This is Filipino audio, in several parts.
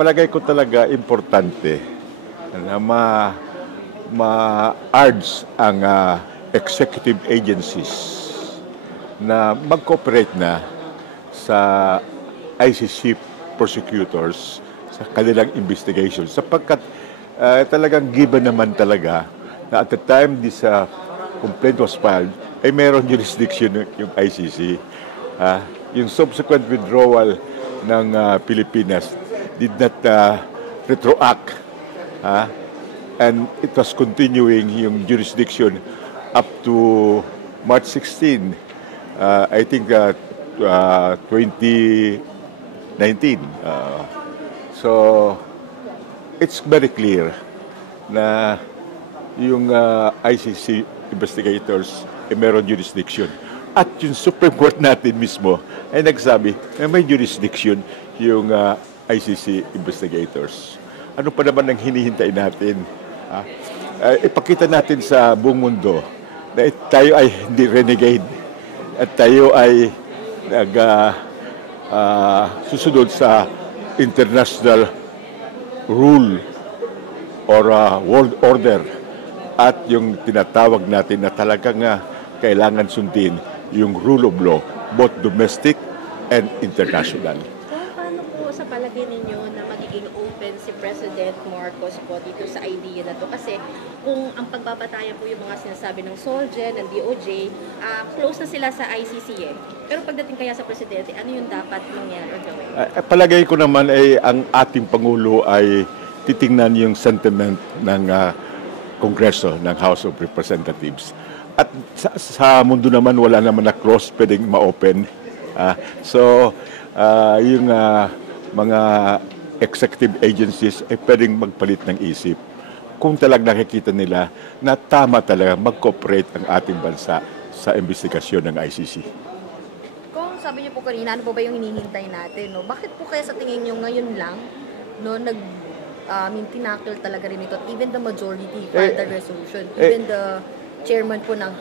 palagay ko talaga importante na ma-urge ang executive agencies na mag-cooperate na sa ICC prosecutors sa kanilang investigation sapagkat talagang given naman talaga na at the time this complaint was filed ay meron jurisdiction yung ICC. Yung subsequent withdrawal ng Pilipinas did not retroact and it was continuing yung jurisdiction up to March 16, I think 2019. So it's very clear na yung ICC investigators ay meron jurisdiction. At yung Supreme Court natin mismo ay nagsabi na may jurisdiction yung ICC investigators. Ano pa naman ang hinihintay natin? Ipakita natin sa buong mundo na tayo ay hindi renegade at tayo ay susunod sa international rule or world order at yung tinatawag natin na talagang kailangan sundin yung rule of law, both domestic and international. Paano po sa palagay ninyo na magiging open si President Marcos po dito sa idea na to? Kasi kung ang pagbabatayan po yung mga sinasabi ng SOLJE, ng DOJ, close na sila sa ICC eh. Pero pagdating kaya sa Presidente, ano yung dapat mangyari? Palagay ko naman ay ang ating Pangulo ay titingnan yung sentiment ng Kongreso, ng House of Representatives. At sa mundo naman, wala naman na cross pwedeng ma-open. Yung mga executive agencies ay pwedeng magpalit ng isip. Kung talagang nakikita nila na tama talaga mag-cooperate ang ating bansa sa investigasyon ng ICC. Kung sabi niyo po kanina, ano po ba yung hinihintay natin? No? Bakit po kaya sa tingin niyo ngayon lang tinakil talaga rin ito? Even the majority filed the resolution. Even the chairman po ng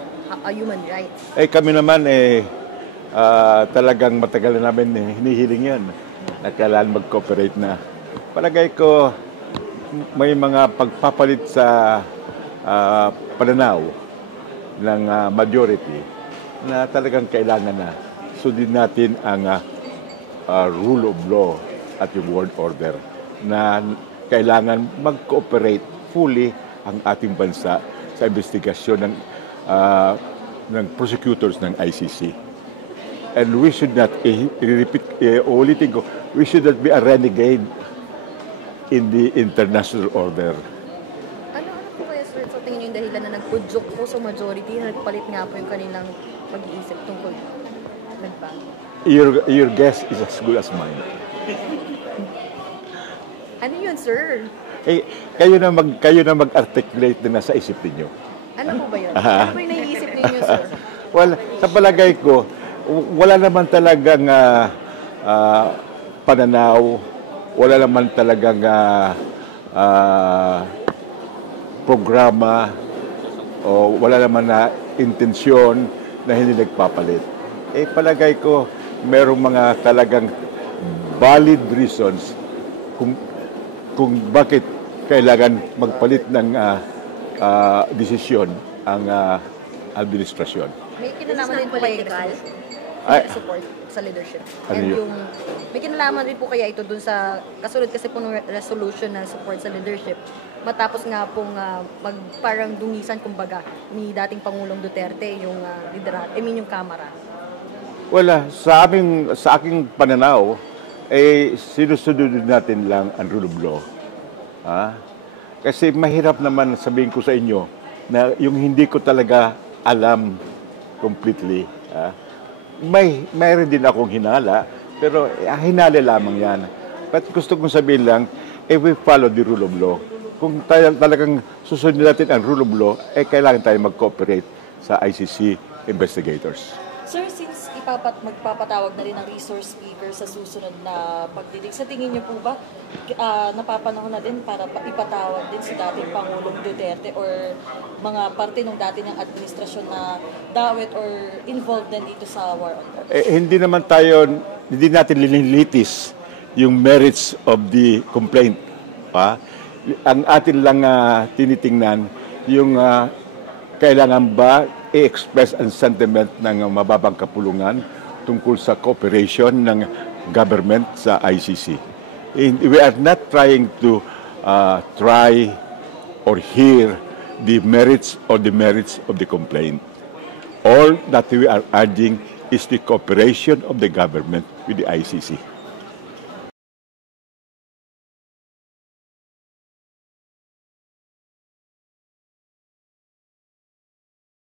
Human Rights. Kami naman talagang matagal na namin hinihiling yan na kailangan mag-cooperate na. Palagay ko may mga pagpapalit sa pananaw ng majority na talagang kailangan na sundin natin ang rule of law at yung world order na kailangan mag-cooperate fully ang ating bansa sa investigasyon ng prosecutors ng ICC. And we should not, ulitin ko, we should not be a renegade in the international order. Ano po kaya, sir, sa tingin niyo yung dahilan na nagpudyok po sa majority na nagpalit nga po yung kanilang pag-iisip tungkol nagbago? Your guess is as good as mine. Ano yun, sir? Kayo na mag-articulate na sa isip niyo. Ano po ba yun? Ano ba yung naiisip ninyo, sir? Well, sa palagay ko, wala naman talagang pananaw, wala naman talagang programa, o wala naman na intensyon na hindi nagpapalit. Palagay ko, merong mga talagang valid reasons kung bakit kailangan magpalit ng desisyon ang administrasyon. May kinalaman din po kayo support sa leadership. May kinalaman din po kaya ito dun sa kasunod kasi po ng resolution ng support sa leadership. Matapos nga pong parang dungisan kumbaga ni dating Pangulong Duterte yung yung Kamara. Wala, sa aking pananaw, sinusunod natin lang ang rule of law. Kasi mahirap naman sabihin ko sa inyo na yung hindi ko talaga alam completely. Mayroon din akong hinala, pero hinala lamang yan. But gusto kong sabihin lang, we follow the rule of law. Kung talagang susunod natin ang rule of law, kailangan tayo mag-cooperate sa ICC investigators. Sir, since magpapatawag na rin ng resource speaker sa susunod na pagdidig, sa tingin niyo po ba napapanahon na din para ipatawag din si dating Pangulong Duterte or mga parte ng dati niyang administrasyon na dawit or involved din dito sa war on drugs? Hindi natin linilitis yung merits of the complaint. Ang atin lang tinitingnan yung kailangan ba i-express ang sentiment ng mababang kapulungan tungkol sa cooperation ng government sa ICC. And we are not trying to try or hear the merits of the complaint. All that we are urging is the cooperation of the government with the ICC.